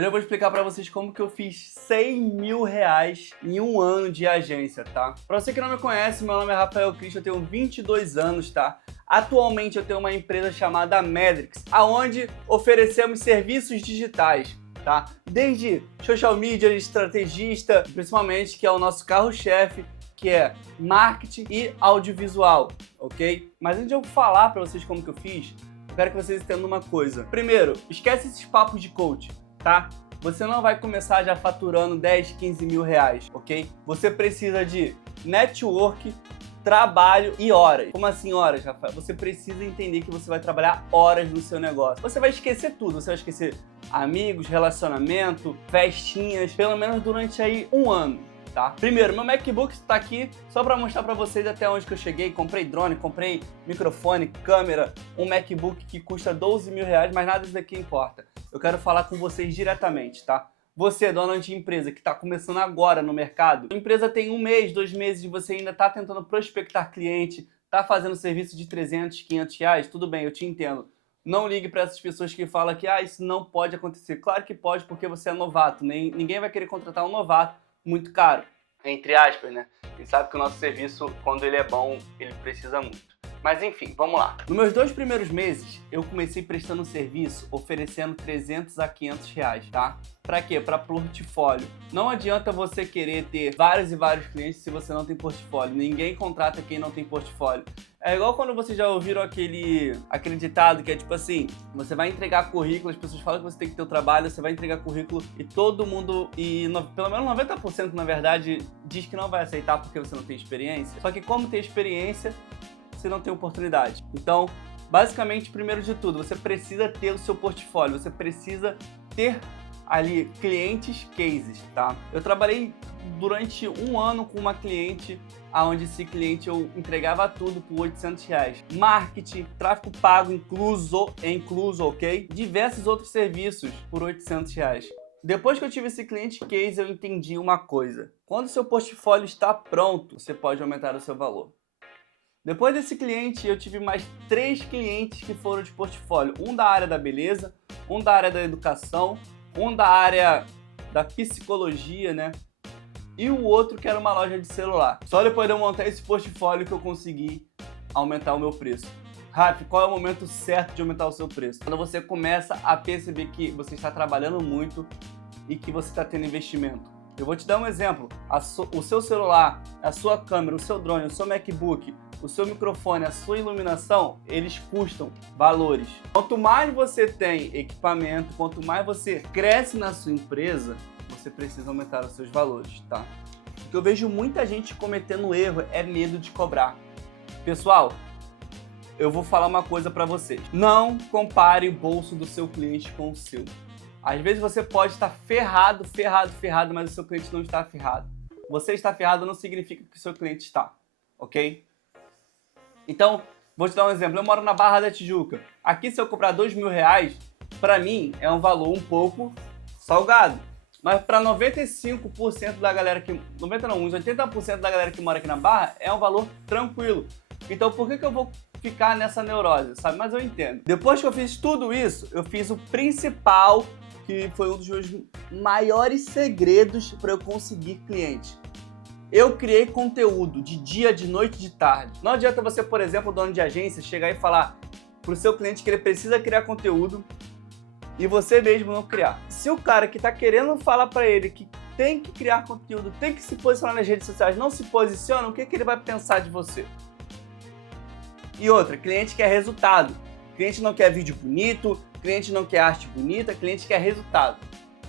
Hoje eu vou explicar pra vocês como que eu fiz 100 mil reais em um ano de agência, tá? Pra você que não me conhece, meu nome é Rafael Cristo, eu tenho 22 anos, tá? Atualmente eu tenho uma empresa chamada Medrix, aonde oferecemos serviços digitais, tá? Desde social media, estrategista, principalmente, que é o nosso carro-chefe, que é marketing e audiovisual, ok? Mas antes de eu falar pra vocês como que eu fiz, eu quero que vocês entendam uma coisa. Primeiro, esquece esses papos de coach, tá? Você não vai começar já faturando 10, 15 mil reais, ok? Você precisa de network, trabalho e horas. Como assim horas, Rafael? Você precisa entender que você vai trabalhar horas no seu negócio. Você vai esquecer tudo, você vai esquecer amigos, relacionamento, festinhas, pelo menos durante aí um ano. Tá? Primeiro, meu MacBook está aqui só para mostrar para vocês até onde que eu cheguei. Comprei drone, comprei microfone, câmera, um MacBook que custa 12 mil reais, mas nada disso daqui importa. Eu quero falar com vocês diretamente, tá? Você, dona de empresa, que está começando agora no mercado, a empresa tem 1 mês, 2 meses, e você ainda está tentando prospectar cliente, está fazendo serviço de 300, 500 reais, tudo bem, eu te entendo. Não ligue para essas pessoas que falam que isso não pode acontecer. Claro que pode, porque você é novato. Ninguém vai querer contratar um novato muito caro, entre aspas, né? A gente sabe que o nosso serviço, quando ele é bom, ele precisa muito. Mas enfim, vamos lá. Nos meus 2 primeiros meses, eu comecei prestando serviço, oferecendo 300 a 500 reais, tá? Pra quê? Pra portfólio. Não adianta você querer ter vários e vários clientes se você não tem portfólio. Ninguém contrata quem não tem portfólio. É igual quando vocês já ouviram aquele ditado que é tipo assim, você vai entregar currículo, as pessoas falam que você tem que ter o trabalho, você vai entregar currículo e todo mundo, pelo menos 90% na verdade, diz que não vai aceitar porque você não tem experiência. Só que como tem experiência, você não tem oportunidade. Então, basicamente, primeiro de tudo, você precisa ter o seu portfólio, você precisa ter ali clientes, cases, tá? Eu trabalhei durante um ano com uma cliente, onde esse cliente eu entregava tudo por 800 reais. Marketing, tráfego pago incluso, ok? Diversos outros serviços por 800 reais. Depois que eu tive esse cliente case, eu entendi uma coisa. Quando o seu portfólio está pronto, você pode aumentar o seu valor. Depois desse cliente, eu tive mais 3 clientes que foram de portfólio. Um da área da beleza, um da área da educação, um da área da psicologia, né? E o outro que era uma loja de celular. Só depois de eu montar esse portfólio que eu consegui aumentar o meu preço. Rafa, qual é o momento certo de aumentar o seu preço? Quando você começa a perceber que você está trabalhando muito e que você está tendo investimento. Eu vou te dar um exemplo. O seu celular, a sua câmera, o seu drone, o seu MacBook, o seu microfone, a sua iluminação, eles custam valores. Quanto mais você tem equipamento, quanto mais você cresce na sua empresa, você precisa aumentar os seus valores, tá? O que eu vejo muita gente cometendo erro é medo de cobrar. Pessoal, eu vou falar uma coisa pra vocês. Não compare o bolso do seu cliente com o seu. Às vezes você pode estar ferrado, mas o seu cliente não está ferrado. Você está ferrado não significa que o seu cliente está, ok? Então, vou te dar um exemplo. Eu moro na Barra da Tijuca. Aqui, se eu cobrar 2 mil reais, pra mim é um valor um pouco salgado. Mas para 95% da galera que... 90 não, uns 80% da galera que mora aqui na Barra é um valor tranquilo. Então, por que eu vou ficar nessa neurose, sabe? Mas eu entendo. Depois que eu fiz tudo isso, eu fiz o principal, que foi um dos meus maiores segredos para eu conseguir cliente. Eu criei conteúdo de dia, de noite, de tarde. Não adianta você, por exemplo, dono de agência, chegar e falar pro seu cliente que ele precisa criar conteúdo e você mesmo não criar. Se o cara que tá querendo falar para ele que tem que criar conteúdo, tem que se posicionar nas redes sociais, não se posiciona, o que ele vai pensar de você? E outra, cliente quer resultado. Cliente não quer vídeo bonito, cliente não quer arte bonita, cliente quer resultado.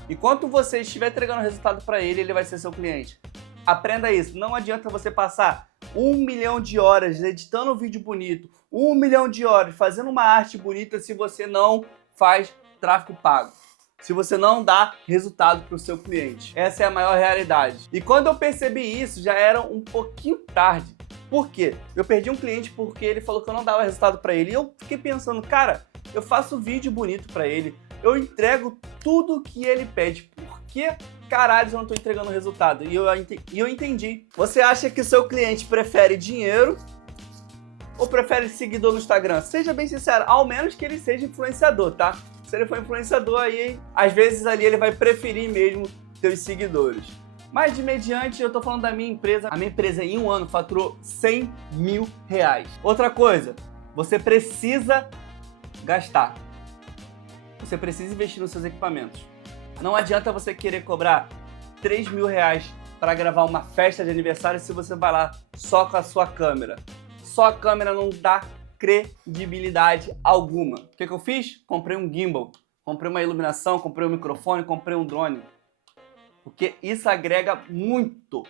Enquanto você estiver entregando resultado para ele, ele vai ser seu cliente. Aprenda isso. Não adianta você passar 1 milhão de horas editando um vídeo bonito, 1 milhão de horas fazendo uma arte bonita se você não faz tráfego pago. Se você não dá resultado para o seu cliente. Essa é a maior realidade. E quando eu percebi isso, já era um pouquinho tarde. Por quê? Eu perdi um cliente porque ele falou que eu não dava resultado para ele. E eu fiquei pensando, cara, eu faço vídeo bonito para ele, eu entrego tudo que ele pede. Por que caralho eu não estou entregando resultado? E eu entendi. Você acha que o seu cliente prefere dinheiro ou prefere seguidor no Instagram? Seja bem sincero, ao menos que ele seja influenciador, tá? Se ele for influenciador aí, às vezes ali ele vai preferir mesmo teus seguidores. Mas de mediante, eu tô falando da minha empresa. A minha empresa em um ano faturou 100 mil reais. Outra coisa, você precisa gastar. Você precisa investir nos seus equipamentos. Não adianta você querer cobrar 3 mil reais para gravar uma festa de aniversário se você vai lá só com a sua câmera. Só a câmera não dá credibilidade alguma. O que eu fiz? Comprei um gimbal, comprei uma iluminação, comprei um microfone, comprei um drone. Porque isso agrega muito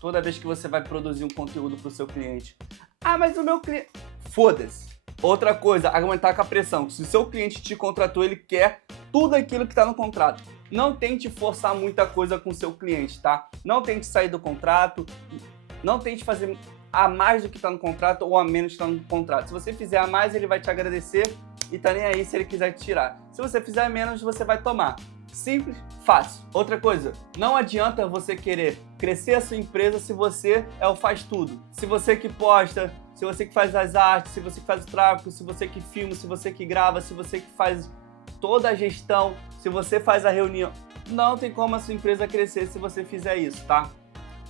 toda vez que você vai produzir um conteúdo para o seu cliente. Ah, mas o meu cliente... Foda-se. Outra coisa, aguentar com a pressão. Se o seu cliente te contratou, ele quer tudo aquilo que está no contrato. Não tente forçar muita coisa com o seu cliente, tá? Não tente sair do contrato, não tente fazer a mais do que está no contrato ou a menos do que está no contrato. Se você fizer a mais, ele vai te agradecer e tá nem aí se ele quiser te tirar. Se você fizer a menos, você vai tomar. Simples, fácil. Outra coisa, não adianta você querer crescer a sua empresa se você é o faz tudo. Se você que posta, se você que faz as artes, se você que faz o tráfego, se você que filma, se você que grava, se você que faz toda a gestão, se você faz a reunião. Não tem como a sua empresa crescer se você fizer isso, tá?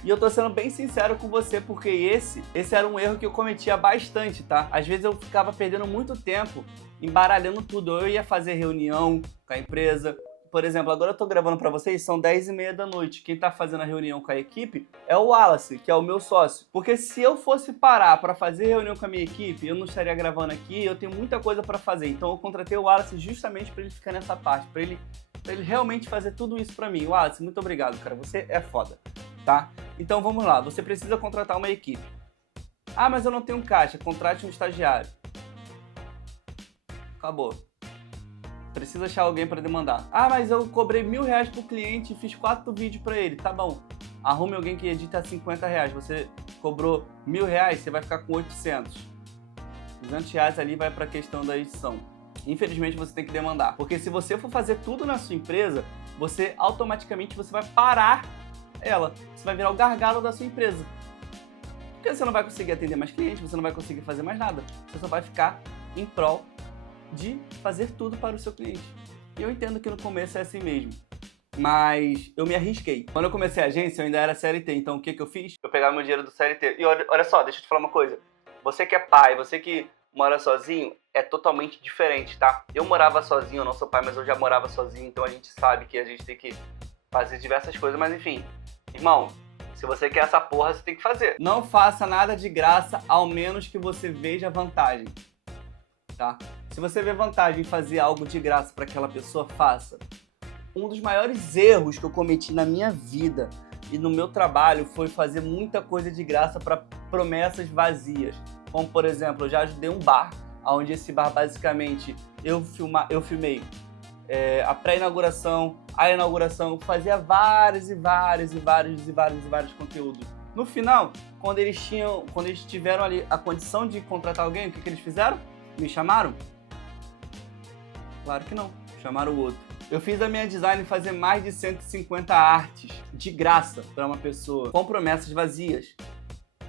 E eu tô sendo bem sincero com você, porque esse era um erro que eu cometia bastante, tá? Às vezes eu ficava perdendo muito tempo embaralhando tudo. Eu ia fazer reunião com a empresa. Por exemplo, agora eu tô gravando pra vocês, são 10h30 da noite. Quem tá fazendo a reunião com a equipe é o Wallace, que é o meu sócio. Porque se eu fosse parar pra fazer reunião com a minha equipe, eu não estaria gravando aqui, eu tenho muita coisa pra fazer. Então eu contratei o Wallace justamente pra ele ficar nessa parte, pra ele realmente fazer tudo isso pra mim. Wallace, muito obrigado, cara, você é foda, tá? Então vamos lá, você precisa contratar uma equipe. Ah, mas eu não tenho caixa, contrate um estagiário. Acabou. Precisa achar alguém para demandar. Ah, mas eu cobrei R$1.000 pro cliente e fiz 4 vídeos para ele. Tá bom. Arrume alguém que edita R$50. Você cobrou R$1.000, você vai ficar com 800. R$200 ali vai para a questão da edição. Infelizmente você tem que demandar. Porque se você for fazer tudo na sua empresa, você automaticamente vai parar ela. Você vai virar o gargalo da sua empresa. Porque você não vai conseguir atender mais clientes, você não vai conseguir fazer mais nada. Você só vai ficar em prol de fazer tudo para o seu cliente. E eu entendo que no começo é assim mesmo, mas eu me arrisquei. Quando eu comecei a agência, eu ainda era CLT, então o que eu fiz? Eu pegava meu dinheiro do CLT. E olha só, deixa eu te falar uma coisa. Você que é pai, você que mora sozinho, é totalmente diferente, tá? Eu morava sozinho, eu não sou pai, mas eu já morava sozinho, então a gente sabe que a gente tem que fazer diversas coisas, mas enfim. Irmão, se você quer essa porra, você tem que fazer. Não faça nada de graça, ao menos que você veja vantagem, tá? Se você vê vantagem em fazer algo de graça para aquela pessoa, faça. Um dos maiores erros que eu cometi na minha vida e no meu trabalho foi fazer muita coisa de graça para promessas vazias. Como, por exemplo, eu já ajudei um bar, onde esse bar, basicamente, eu filmei a pré-inauguração, a inauguração, eu fazia vários conteúdos. No final, quando eles tiveram ali a condição de contratar alguém, o que eles fizeram? Me chamaram? Claro que não, chamaram o outro. Eu fiz a minha design fazer mais de 150 artes de graça para uma pessoa, com promessas vazias.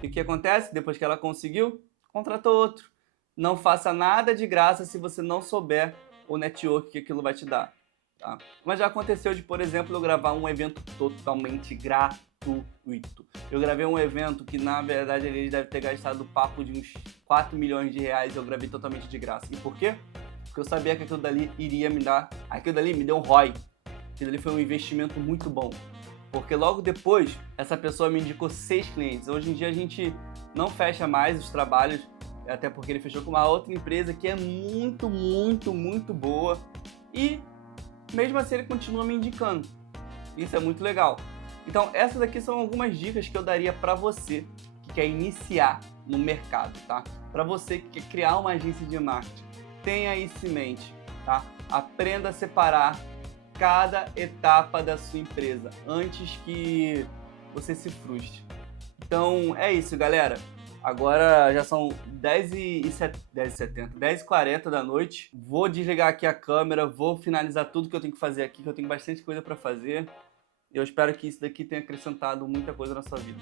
E o que acontece? Depois que ela conseguiu, contratou outro. Não faça nada de graça se você não souber o network que aquilo vai te dar. Tá? Mas já aconteceu de, por exemplo, eu gravar um evento totalmente gratuito. Eu gravei um evento que, na verdade, ele deve ter gastado papo de uns 4 milhões de reais. Eu gravei totalmente de graça. E por quê? Porque eu sabia que aquilo dali iria me dar... Aquilo dali me deu um ROI. Aquilo dali foi um investimento muito bom. Porque logo depois, essa pessoa me indicou 6 clientes. Hoje em dia a gente não fecha mais os trabalhos, até porque ele fechou com uma outra empresa que é muito boa. E mesmo assim ele continua me indicando. Isso é muito legal. Então essas aqui são algumas dicas que eu daria para você que quer iniciar no mercado, tá? Para você que quer criar uma agência de marketing. Tenha isso em mente, tá? Aprenda a separar cada etapa da sua empresa antes que você se frustre. Então é isso, galera. Agora já são 10h40 da noite. Vou desligar aqui a câmera, vou finalizar tudo que eu tenho que fazer aqui, que eu tenho bastante coisa para fazer. Eu espero que isso daqui tenha acrescentado muita coisa na sua vida.